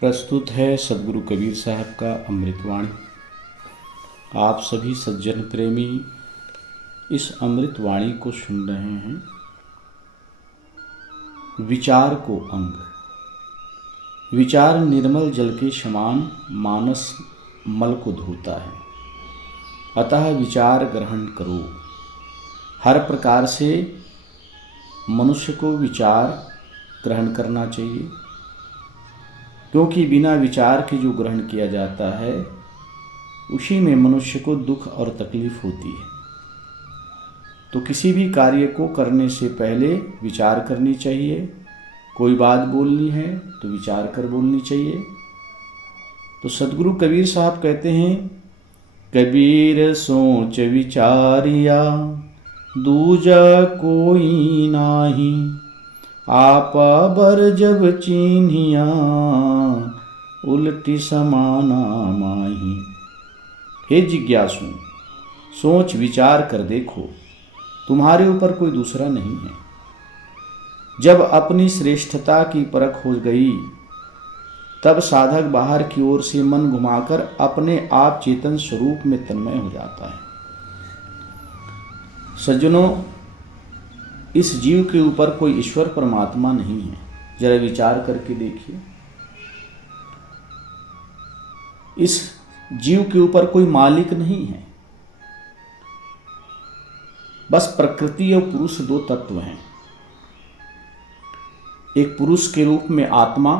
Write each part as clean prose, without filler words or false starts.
प्रस्तुत है सदगुरु कबीर साहब का अमृतवाणी। आप सभी सज्जन प्रेमी इस अमृतवाणी को सुन रहे हैं। विचार को अंग। विचार निर्मल जल के समान मानस मल को धोता है, अतः विचार ग्रहण करो। हर प्रकार से मनुष्य को विचार ग्रहण करना चाहिए, क्योंकि बिना विचार के जो ग्रहण किया जाता है उसी में मनुष्य को दुख और तकलीफ होती है। तो किसी भी कार्य को करने से पहले विचार करनी चाहिए। कोई बात बोलनी है तो विचार कर बोलनी चाहिए। तो सदगुरु कबीर साहब कहते हैं, कबीर सोच विचारिया दूजा कोई नाही, आपा बर जब चीन्हिया उल्टी समाना माही। हे जिज्ञासु, सोच विचार कर देखो, तुम्हारे ऊपर कोई दूसरा नहीं है। जब अपनी श्रेष्ठता की परख हो गई तब साधक बाहर की ओर से मन घुमाकर अपने आप चेतन स्वरूप में तन्मय हो जाता है। सज्जनों, इस जीव के ऊपर कोई ईश्वर परमात्मा नहीं है। जरा विचार करके देखिए, इस जीव के ऊपर कोई मालिक नहीं है। बस प्रकृति और पुरुष दो तत्व हैं। एक पुरुष के रूप में आत्मा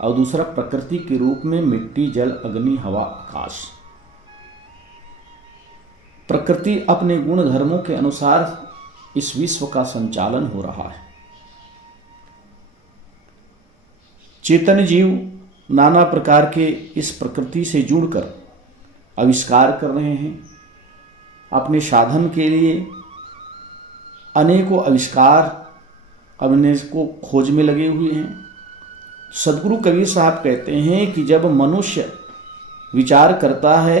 और दूसरा प्रकृति के रूप में मिट्टी, जल, अग्नि, हवा, आकाश। प्रकृति अपने गुण धर्मों के अनुसार इस विश्व का संचालन हो रहा है। चेतन जीव नाना प्रकार के इस प्रकृति से जुड़कर आविष्कार कर रहे हैं। अपने साधन के लिए अनेकों आविष्कार अनेकों खोज में लगे हुए हैं। सदगुरु कबीर साहब कहते हैं कि जब मनुष्य विचार करता है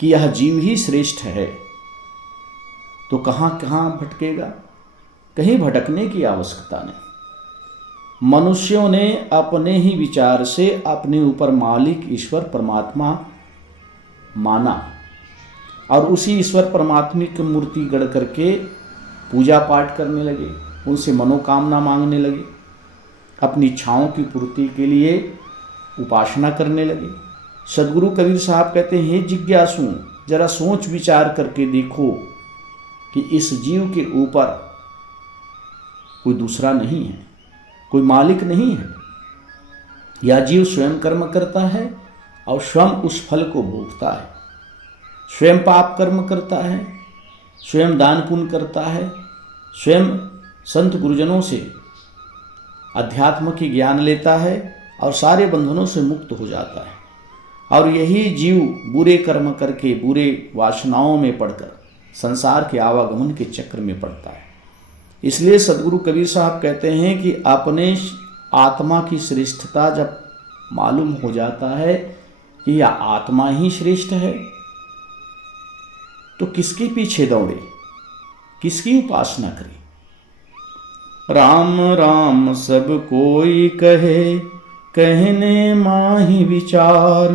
कि यह जीव ही श्रेष्ठ है तो कहाँ कहाँ भटकेगा। कहीं भटकने की आवश्यकता नहीं। मनुष्यों ने अपने ही विचार से अपने ऊपर मालिक ईश्वर परमात्मा माना और उसी ईश्वर परमात्मा की मूर्ति गढ़ करके पूजा पाठ करने लगे, उनसे मनोकामना मांगने लगे, अपनी इच्छाओं की पूर्ति के लिए उपासना करने लगे। सदगुरु कबीर साहब कहते हैं, हे जिज्ञासु, जरा सोच विचार करके देखो कि इस जीव के ऊपर कोई दूसरा नहीं है, कोई मालिक नहीं है। यह जीव स्वयं कर्म करता है और स्वयं उस फल को भोगता है। स्वयं पाप कर्म करता है, स्वयं दान पुण्य करता है, स्वयं संत गुरुजनों से अध्यात्म की ज्ञान लेता है और सारे बंधनों से मुक्त हो जाता है। और यही जीव बुरे कर्म करके बुरे वासनाओं में पड़कर संसार के आवागमन के चक्र में पड़ता है। इसलिए सदगुरु कबीर साहब कहते हैं कि अपने आत्मा की श्रेष्ठता जब मालूम हो जाता है कि यह आत्मा ही श्रेष्ठ है, तो किसके पीछे दौड़े, किसकी उपासना करे। राम राम सब कोई कहे, कहने माही विचार,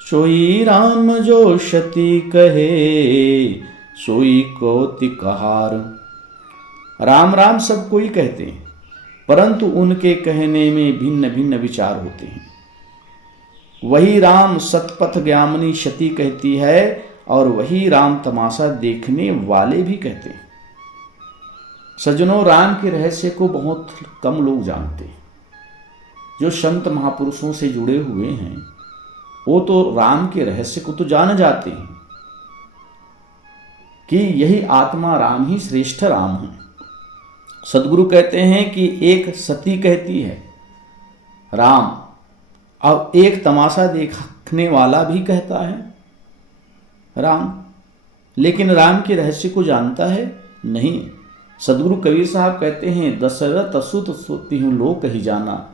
सोई राम जो सती कहे, सोई कौतिकहार। राम राम सब कोई कहते हैं, परंतु उनके कहने में भिन्न भिन्न विचार होते हैं। वही राम सतपथ ज्ञामनी सती कहती है और वही राम तमाशा देखने वाले भी कहते हैं। सज्जनों, राम के रहस्य को बहुत कम लोग जानते हैं। जो संत महापुरुषों से जुड़े हुए हैं वो तो राम के रहस्य को तो जान जाते हैं कि यही आत्मा राम ही श्रेष्ठ राम है। सदगुरु कहते हैं कि एक सती कहती है राम, और एक तमाशा देखने वाला भी कहता है राम, लेकिन राम के रहस्य को जानता है नहीं। सदगुरु कबीर साहब कहते हैं, दशरथ सुत सुतिहु लोक ही जाना,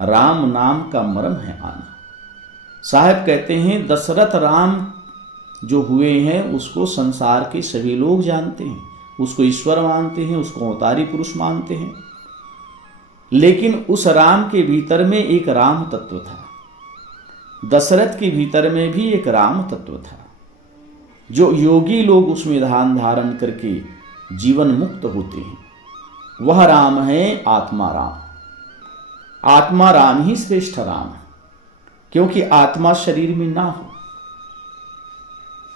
राम नाम का मर्म है आना। साहब कहते हैं, दशरथ राम जो हुए हैं उसको संसार के सभी लोग जानते हैं, उसको ईश्वर मानते हैं, उसको अवतारी पुरुष मानते हैं। लेकिन उस राम के भीतर में एक राम तत्व था, दशरथ के भीतर में भी एक राम तत्व था, जो योगी लोग उसमें ध्यान धारण करके जीवन मुक्त होते हैं। वह राम है आत्मा राम। आत्मा राम ही श्रेष्ठ राम है, क्योंकि आत्मा शरीर में ना हो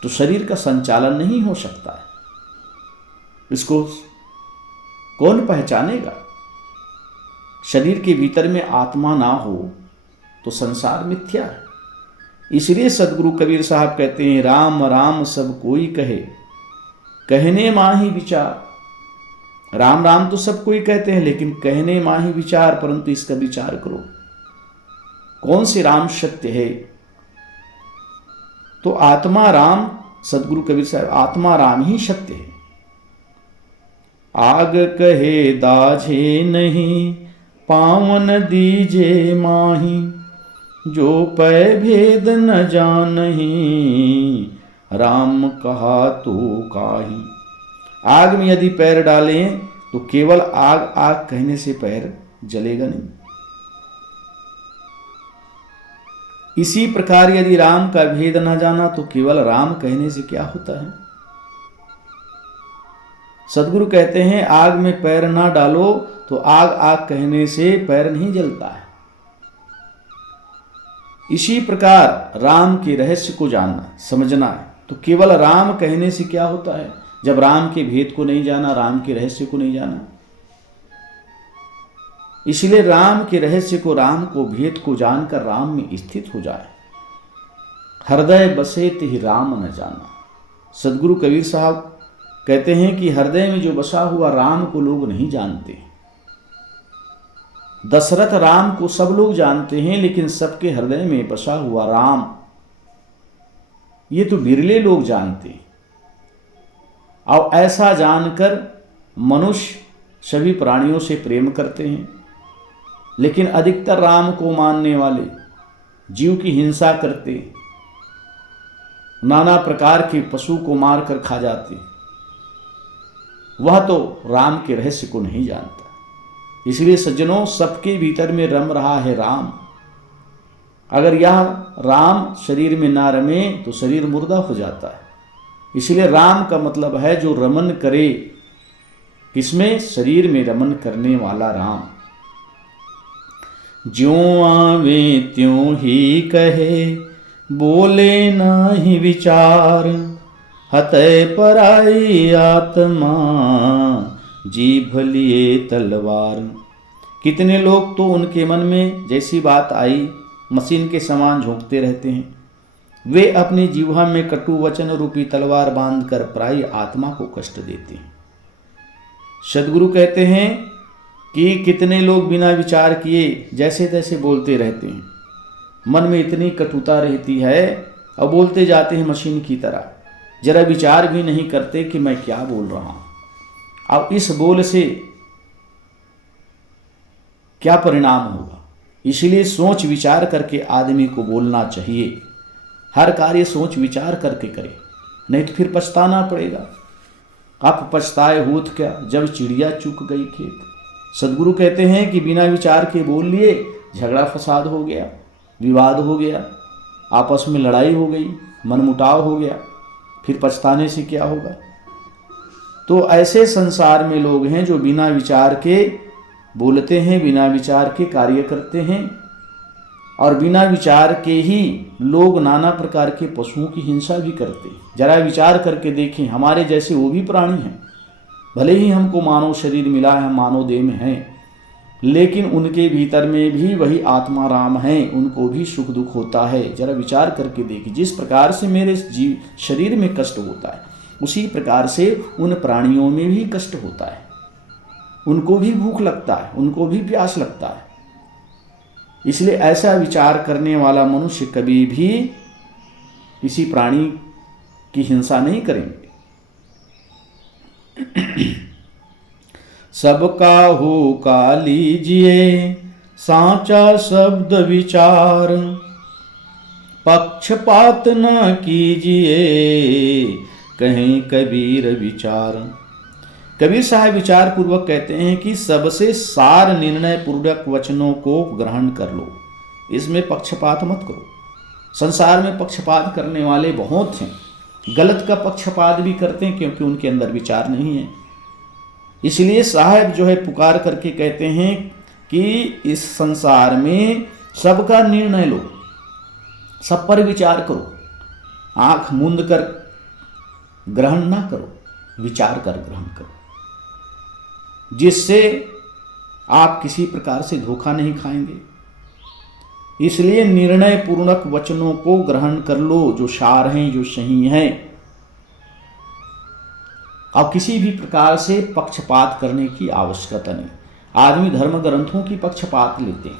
तो शरीर का संचालन नहीं हो सकता है। इसको कौन पहचानेगा? शरीर के भीतर में आत्मा ना हो तो संसार मिथ्या है। इसलिए सदगुरु कबीर साहब कहते हैं, राम राम सब कोई कहे, कहने माही विचार। राम राम तो सब कोई कहते हैं, लेकिन कहने माही विचार, परंतु इसका विचार करो कौन से राम सत्य है। तो आत्मा राम, सदगुरु कबीर साहब, आत्मा राम ही सत्य है। आग कहे दाझे नहीं, पावन दीजे माही, जो पै भेद न जानही, राम कहा तो काही। आग में यदि पैर डालें तो केवल आग आग कहने से पैर जलेगा नहीं। इसी प्रकार यदि राम का भेद न जाना तो केवल राम कहने से क्या होता है? सदगुरु कहते हैं, आग में पैर ना डालो तो आग आग कहने से पैर नहीं जलता है। इसी प्रकार राम के रहस्य को जानना, समझना है तो केवल राम कहने से क्या होता है? जब राम के भेद को नहीं जाना, राम के रहस्य को नहीं जाना। इसलिए राम के रहस्य को, राम को, भेद को जानकर राम में स्थित हो जाए। हृदय बसे तिहि राम न जाना। सदगुरु कबीर साहब कहते हैं कि हृदय में जो बसा हुआ राम को लोग नहीं जानते। दशरथ राम को सब लोग जानते हैं, लेकिन सबके हृदय में बसा हुआ राम ये तो बिरले लोग जानते हैं। और ऐसा जानकर मनुष्य सभी प्राणियों से प्रेम करते हैं, लेकिन अधिकतर राम को मानने वाले जीव की हिंसा करते, नाना प्रकार के पशु को मारकर खा जाते। वह तो राम के रहस्य को नहीं जानता। इसलिए सज्जनों, सबके भीतर में रम रहा है राम। अगर यह राम शरीर में ना रमे तो शरीर मुर्दा हो जाता है। इसलिए राम का मतलब है जो रमन करे, किसमें? शरीर में रमन करने वाला राम। ज्यों आवे त्यों ही कहे, बोले नाही विचार, हतै पराई आत्मा, जीभ लिए तलवार। कितने लोग तो उनके मन में जैसी बात आई मशीन के समान झोंकते रहते हैं। वे अपनी जिह्वा में कटु वचन रूपी तलवार बांधकर पराई आत्मा को कष्ट देते हैं। सदगुरु कहते हैं कि कितने लोग बिना विचार किए जैसे तैसे बोलते रहते हैं। मन में इतनी कटुता रहती है और बोलते जाते हैं मशीन की तरह, जरा विचार भी नहीं करते कि मैं क्या बोल रहा हूं। अब इस बोल से क्या परिणाम होगा? इसलिए सोच विचार करके आदमी को बोलना चाहिए। हर कार्य सोच विचार करके करे, नहीं तो फिर पछताना पड़ेगा। आप पछताए होत क्या, जब चिड़िया चुग गई खेत। सदगुरु कहते हैं कि बिना विचार के बोल लिए, झगड़ा फसाद हो गया, विवाद हो गया, आपस में लड़ाई हो गई, मनमुटाव हो गया, फिर पछताने से क्या होगा? तो ऐसे संसार में लोग हैं जो बिना विचार के बोलते हैं, बिना विचार के कार्य करते हैं, और बिना विचार के ही लोग नाना प्रकार के पशुओं की हिंसा भी करते हैं। जरा विचार करके देखें, हमारे जैसे वो भी प्राणी हैं, भले ही हमको मानव शरीर मिला है, मानव देह में हैं, लेकिन उनके भीतर में भी वही आत्मा राम है, उनको भी सुख दुख होता है। जरा विचार करके देखिए, जिस प्रकार से मेरे जीव शरीर में कष्ट होता है, उसी प्रकार से उन प्राणियों में भी कष्ट होता है। उनको भी भूख लगता है, उनको भी प्यास लगता है। इसलिए ऐसा विचार करने वाला मनुष्य कभी भी किसी प्राणी की हिंसा नहीं करेंगे। सबका हो का लीजिए सांचा शब्द विचार, पक्षपात न कीजिए कहीं कबीर विचार। कबीर साहब विचार पूर्वक कहते हैं कि सबसे सार निर्णय पूर्वक वचनों को ग्रहण कर लो, इसमें पक्षपात मत करो। संसार में पक्षपात करने वाले बहुत हैं, गलत का पक्षपात भी करते हैं क्योंकि उनके अंदर विचार नहीं है। इसलिए साहब जो है पुकार करके कहते हैं कि इस संसार में सबका निर्णय लो, सब पर विचार करो, आंख मूंद कर ग्रहण ना करो, विचार कर ग्रहण करो, जिससे आप किसी प्रकार से धोखा नहीं खाएंगे। इसलिए निर्णय पूर्वक वचनों को ग्रहण कर लो, जो सार हैं, जो सही हैं। अब किसी भी प्रकार से पक्षपात करने की आवश्यकता नहीं। आदमी धर्म ग्रंथों की पक्षपात लेते हैं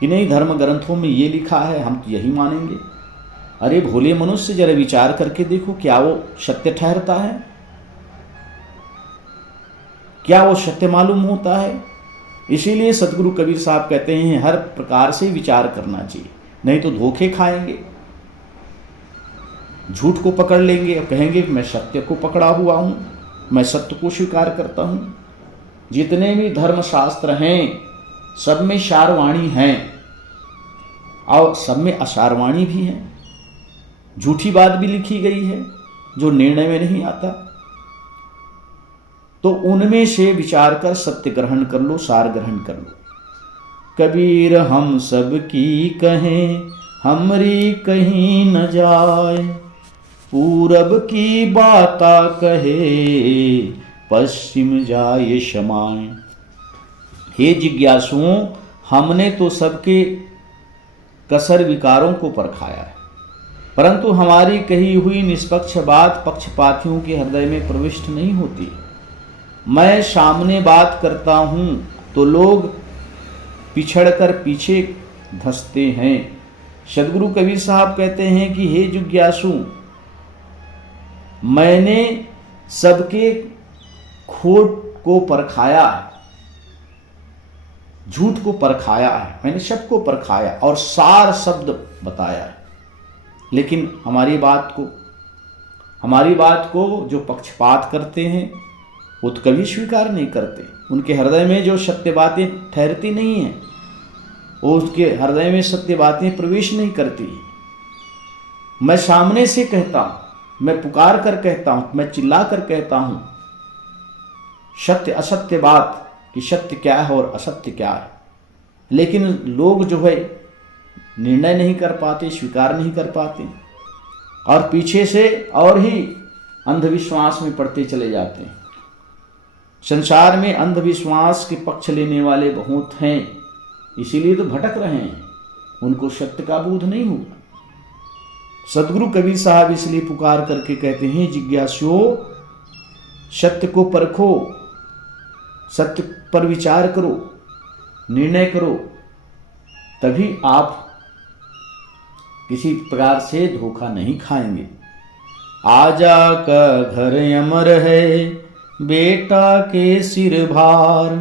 कि नहीं, धर्म ग्रंथों में ये लिखा है, हम तो यही मानेंगे। अरे भोले मनुष्य, जरा विचार करके देखो, क्या वो सत्य ठहरता है? क्या वो सत्य मालूम होता है? इसीलिए सदगुरु कबीर साहब कहते हैं हर प्रकार से विचार करना चाहिए, नहीं तो धोखे खाएंगे, झूठ को पकड़ लेंगे और कहेंगे मैं सत्य को पकड़ा हुआ हूं, मैं सत्य को स्वीकार करता हूं। जितने भी धर्मशास्त्र हैं सब में सारवाणी हैं और सब में असारवाणी भी है, झूठी बात भी लिखी गई है जो निर्णय में नहीं आता। तो उनमें से विचार कर सत्य ग्रहण कर लो, सार ग्रहण कर लो। कबीर हम सब की कहें, हमरी कहीं न जाए, पूरब की बाता कहे, पश्चिम जाए शमाए। हे जिज्ञासुओं, हमने तो सबके कसर विकारों को परखाया है, परंतु हमारी कही हुई निष्पक्ष बात पक्षपातियों के हृदय में प्रविष्ट नहीं होती। मैं सामने बात करता हूं तो लोग पिछड़कर पीछे धंसते हैं। सदगुरु कबीर साहब कहते हैं कि हे जिज्ञासु, मैंने सबके खोट को परखाया है, झूठ को परखाया है, मैंने सबको परखाया और सार शब्द बताया है। लेकिन हमारी बात को जो पक्षपात करते हैं वो तो कभी स्वीकार नहीं करते। उनके हृदय में जो सत्य बातें ठहरती नहीं हैं, वो उसके हृदय में सत्य बातें प्रवेश नहीं करती। मैं सामने से कहता हूं, मैं पुकार कर कहता हूं, मैं चिल्ला कर कहता हूं सत्य असत्य बात कि सत्य क्या है और असत्य क्या है, लेकिन लोग जो है निर्णय नहीं कर पाते, स्वीकार नहीं कर पाते और पीछे से और ही अंधविश्वास में पड़ते चले जाते हैं। संसार में अंधविश्वास के पक्ष लेने वाले बहुत हैं, इसीलिए तो भटक रहे हैं, उनको सत्य का बोध नहीं हुआ। सदगुरु कबीर साहब इसलिए पुकार करके कहते हैं जिज्ञासुओं, सत्य को परखो, सत्य पर विचार करो, निर्णय करो, तभी आप किसी प्रकार से धोखा नहीं खाएंगे। आजा का घर अमर है, बेटा के सिर भार,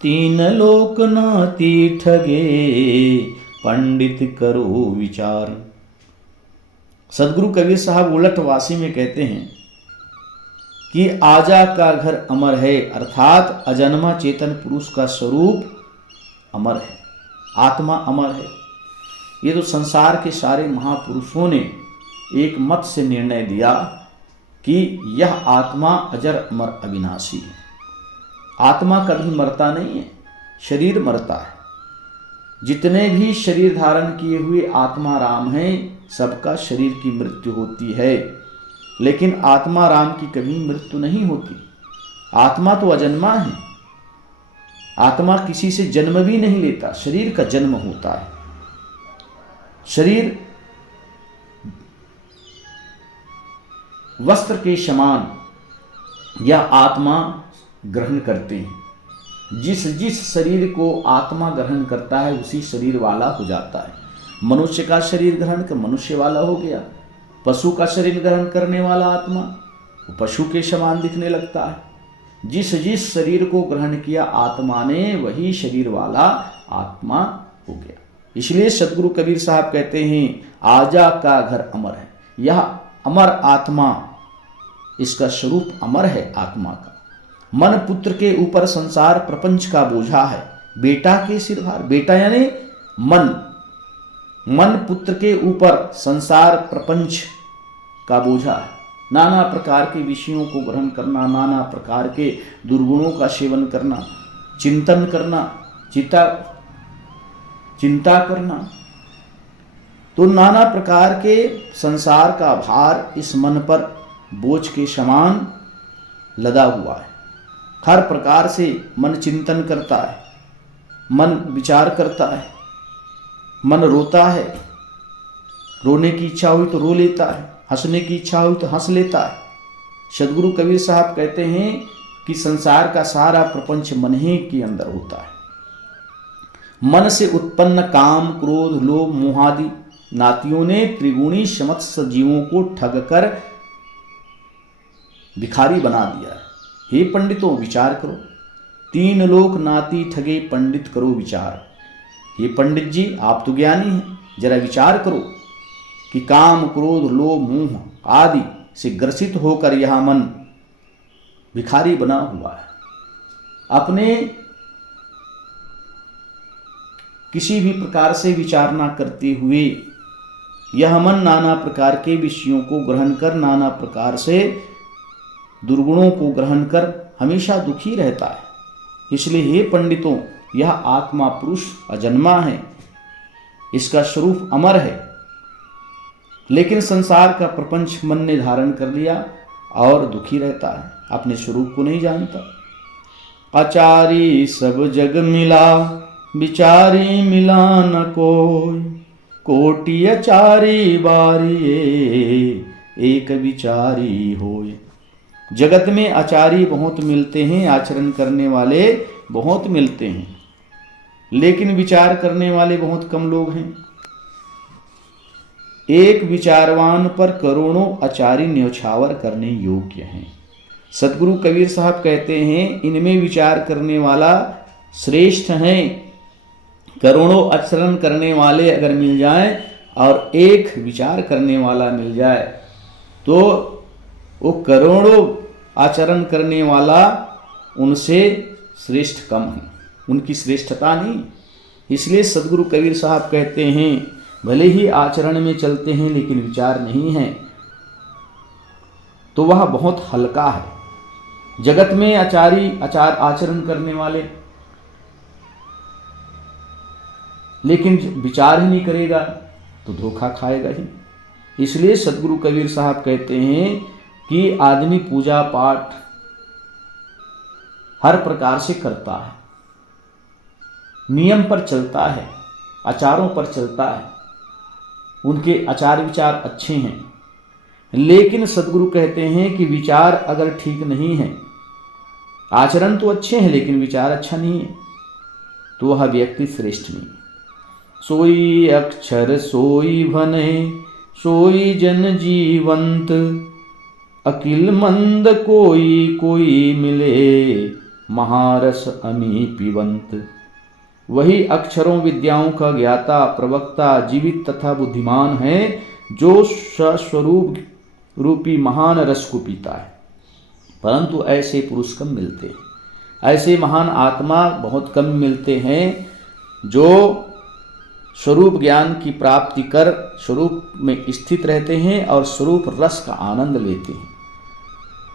तीन लोक नाती ठगे, पंडित करो विचार। सदगुरु कबीर साहब उलटवासी में कहते हैं कि आजा का घर अमर है, अर्थात अजन्मा चेतन पुरुष का स्वरूप अमर है, आत्मा अमर है। ये तो संसार के सारे महापुरुषों ने एक मत से निर्णय दिया कि यह आत्मा अजर अमर अविनाशी है। आत्मा कभी मरता नहीं है, शरीर मरता है। जितने भी शरीर धारण किए हुए आत्मा राम हैं, सबका शरीर की मृत्यु होती है, लेकिन आत्मा राम की कभी मृत्यु नहीं होती। आत्मा तो अजन्मा है, आत्मा किसी से जन्म भी नहीं लेता, शरीर का जन्म होता है। शरीर वस्त्र के समान यह आत्मा ग्रहण करते हैं। जिस जिस शरीर को आत्मा ग्रहण करता है उसी शरीर वाला हो जाता है। मनुष्य का शरीर ग्रहण कर मनुष्य वाला हो गया, पशु का शरीर ग्रहण करने वाला आत्मा वो पशु के समान दिखने लगता है। जिस जिस शरीर को ग्रहण किया आत्मा ने, वही शरीर वाला आत्मा हो गया। इसलिए सदगुरु कबीर साहब कहते हैं आजा का घर अमर है। यह अमर आत्मा, इसका स्वरूप अमर है आत्मा का। मन पुत्र के ऊपर संसार प्रपंच का बोझा है, बेटा के सिर भार। बेटा यानी मन पुत्र के ऊपर संसार प्रपंच का बोझा है। नाना प्रकार के विषयों को ग्रहण करना, नाना प्रकार के दुर्गुणों का सेवन करना, चिंतन करना, चिंता करना, तो नाना प्रकार के संसार का भार इस मन पर बोझ के समान लदा हुआ है। हर प्रकार से मन चिंतन करता है, मन विचार करता है, मन रोता है, रोने की इच्छा हुई तो रो लेता है, हंसने की इच्छा हुई तो हंस लेता है। सदगुरु कबीर साहब कहते हैं कि संसार का सारा प्रपंच मन ही के अंदर होता है। मन से उत्पन्न काम, क्रोध, लोभ, मोहादि नातियों ने त्रिगुणी समस्त जीवों को ठग कर भिखारी बना दिया है। हे पंडितों, विचार करो, तीन लोक नाती ठगे, पंडित करो विचार। हे पंडित जी, आप तो ज्ञानी हैं, जरा विचार करो कि काम, क्रोध, लोभ, मोह आदि से ग्रसित होकर यह मन भिखारी बना हुआ है। अपने किसी भी प्रकार से विचार न करते हुए यह मन नाना प्रकार के विषयों को ग्रहण कर, नाना प्रकार से दुर्गुणों को ग्रहण कर हमेशा दुखी रहता है। इसलिए हे पंडितों, यह आत्मा पुरुष अजन्मा है, इसका स्वरूप अमर है, लेकिन संसार का प्रपंच मन ने धारण कर लिया और दुखी रहता है, अपने स्वरूप को नहीं जानता। आचारी सब जग मिला, विचारी मिला न कोई, कोटि आचारी बारी एक विचारी होय। जगत में आचारी बहुत मिलते हैं, आचरण करने वाले बहुत मिलते हैं, लेकिन विचार करने वाले बहुत कम लोग हैं। एक विचारवान पर करोड़ों आचारी न्यौछावर करने योग्य हैं। सदगुरु कबीर साहब कहते हैं, इनमें विचार करने वाला श्रेष्ठ है। करोड़ों आचरण करने वाले अगर मिल जाएं और एक विचार करने वाला मिल जाए तो वो करोड़ों आचरण करने वाला उनसे श्रेष्ठ कम है, उनकी श्रेष्ठता नहीं। इसलिए सदगुरु कबीर साहब कहते हैं, भले ही आचरण में चलते हैं लेकिन विचार नहीं है तो वह बहुत हल्का है। जगत में आचरण करने वाले लेकिन विचार ही नहीं करेगा तो धोखा खाएगा ही। इसलिए सदगुरु कबीर साहब कहते हैं कि आदमी पूजा पाठ हर प्रकार से करता है, नियम पर चलता है, आचारों पर चलता है, उनके आचार विचार अच्छे हैं, लेकिन सदगुरु कहते हैं कि विचार अगर ठीक नहीं है, आचरण तो अच्छे हैं लेकिन विचार अच्छा नहीं है, तो वह व्यक्ति श्रेष्ठ नहीं। सोई अक्षर सोई भने, सोई जन जीवंत, अकिल मंद कोई कोई मिले, महारस अमी पिबंत। वही अक्षरों विद्याओं का ज्ञाता, प्रवक्ता, जीवित तथा बुद्धिमान है, जो स्वस्वरूप रूपी महान रस को पीता है। परंतु ऐसे पुरुष कम मिलते हैं, ऐसे महान आत्मा बहुत कम मिलते हैं जो स्वरूप ज्ञान की प्राप्ति कर स्वरूप में स्थित रहते हैं और स्वरूप रस का आनंद लेते हैं।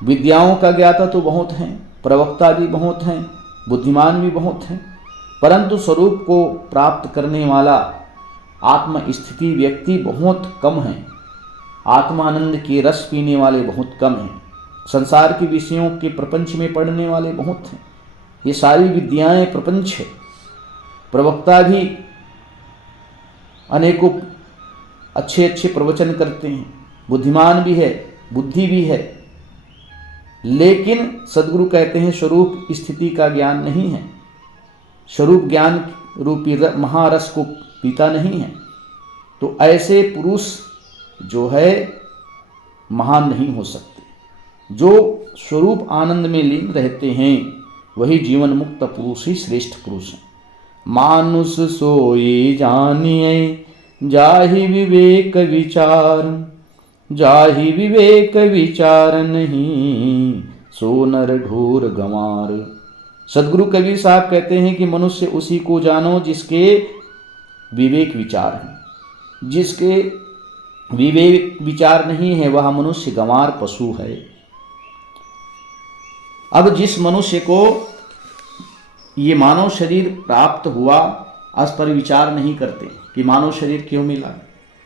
विद्याओं का ज्ञाता तो बहुत हैं, प्रवक्ता भी बहुत हैं, बुद्धिमान भी बहुत हैं, परंतु स्वरूप को प्राप्त करने वाला आत्म स्थिति व्यक्ति बहुत कम है। आत्मानंद के रस पीने वाले बहुत कम हैं। संसार के विषयों के प्रपंच में पढ़ने वाले बहुत हैं। ये सारी विद्याएं प्रपंच है। प्रवक्ता भी अनेकों अच्छे अच्छे प्रवचन करते हैं, बुद्धिमान भी है, बुद्धि भी है, लेकिन सदगुरु कहते हैं स्वरूप स्थिति का ज्ञान नहीं है, स्वरूप ज्ञान रूपी महारस को पीता नहीं है। तो ऐसे पुरुष जो है महान नहीं हो सकते। जो स्वरूप आनंद में लीन रहते हैं वही जीवन मुक्त पुरुष ही श्रेष्ठ पुरुष है। मानुष सोई जानिए जाहि विवेक विचार, जाहि विवेक विचार नहीं, सो नर ढोर गंवार। सदगुरु कबीर साहब कहते हैं कि मनुष्य उसी को जानो जिसके विवेक विचार हैं। जिसके विवेक विचार नहीं है वह मनुष्य गंवार पशु है। अब जिस मनुष्य को ये मानव शरीर प्राप्त हुआ, इस पर विचार नहीं करते कि मानव शरीर क्यों मिला,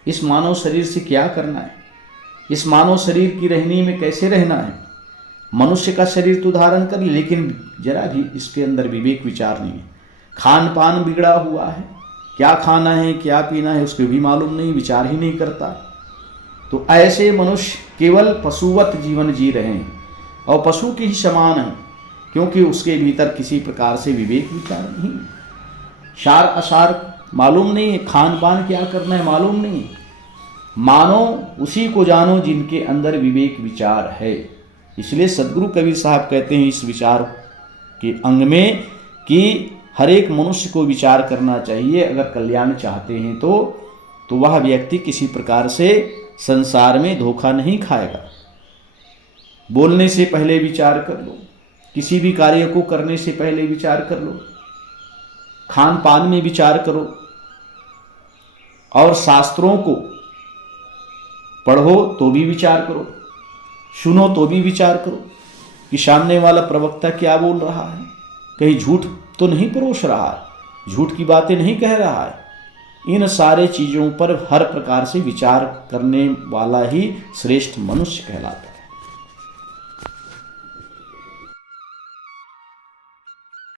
इस मानव शरीर से क्या करना है, इस मानव शरीर की रहनी में कैसे रहना है। मनुष्य का शरीर तो धारण कर ले, लेकिन जरा भी इसके अंदर विवेक विचार नहीं है। खान पान बिगड़ा हुआ है, क्या खाना है क्या पीना है उसके भी मालूम नहीं, विचार ही नहीं करता। तो ऐसे मनुष्य केवल पशुवत जीवन जी रहे हैं और पशु के ही समान है, क्योंकि उसके भीतर किसी प्रकार से विवेक विचार नहीं, सार असार मालूम नहीं है, खान पान क्या करना है मालूम नहीं। मानो उसी को जानो जिनके अंदर विवेक विचार है। इसलिए सदगुरु कबीर साहब कहते हैं इस विचार के अंग में कि हर एक मनुष्य को विचार करना चाहिए। अगर कल्याण चाहते हैं तो वह व्यक्ति किसी प्रकार से संसार में धोखा नहीं खाएगा। बोलने से पहले विचार कर लो, किसी भी कार्य को करने से पहले विचार कर लो, खान पान में विचार करो और शास्त्रों को पढ़ो तो भी विचार करो, सुनो तो भी विचार करो कि सामने वाला प्रवक्ता क्या बोल रहा है, कहीं झूठ तो नहीं परोस रहा है, झूठ की बातें नहीं कह रहा है। इन सारे चीज़ों पर हर प्रकार से विचार करने वाला ही श्रेष्ठ मनुष्य कहलाता है।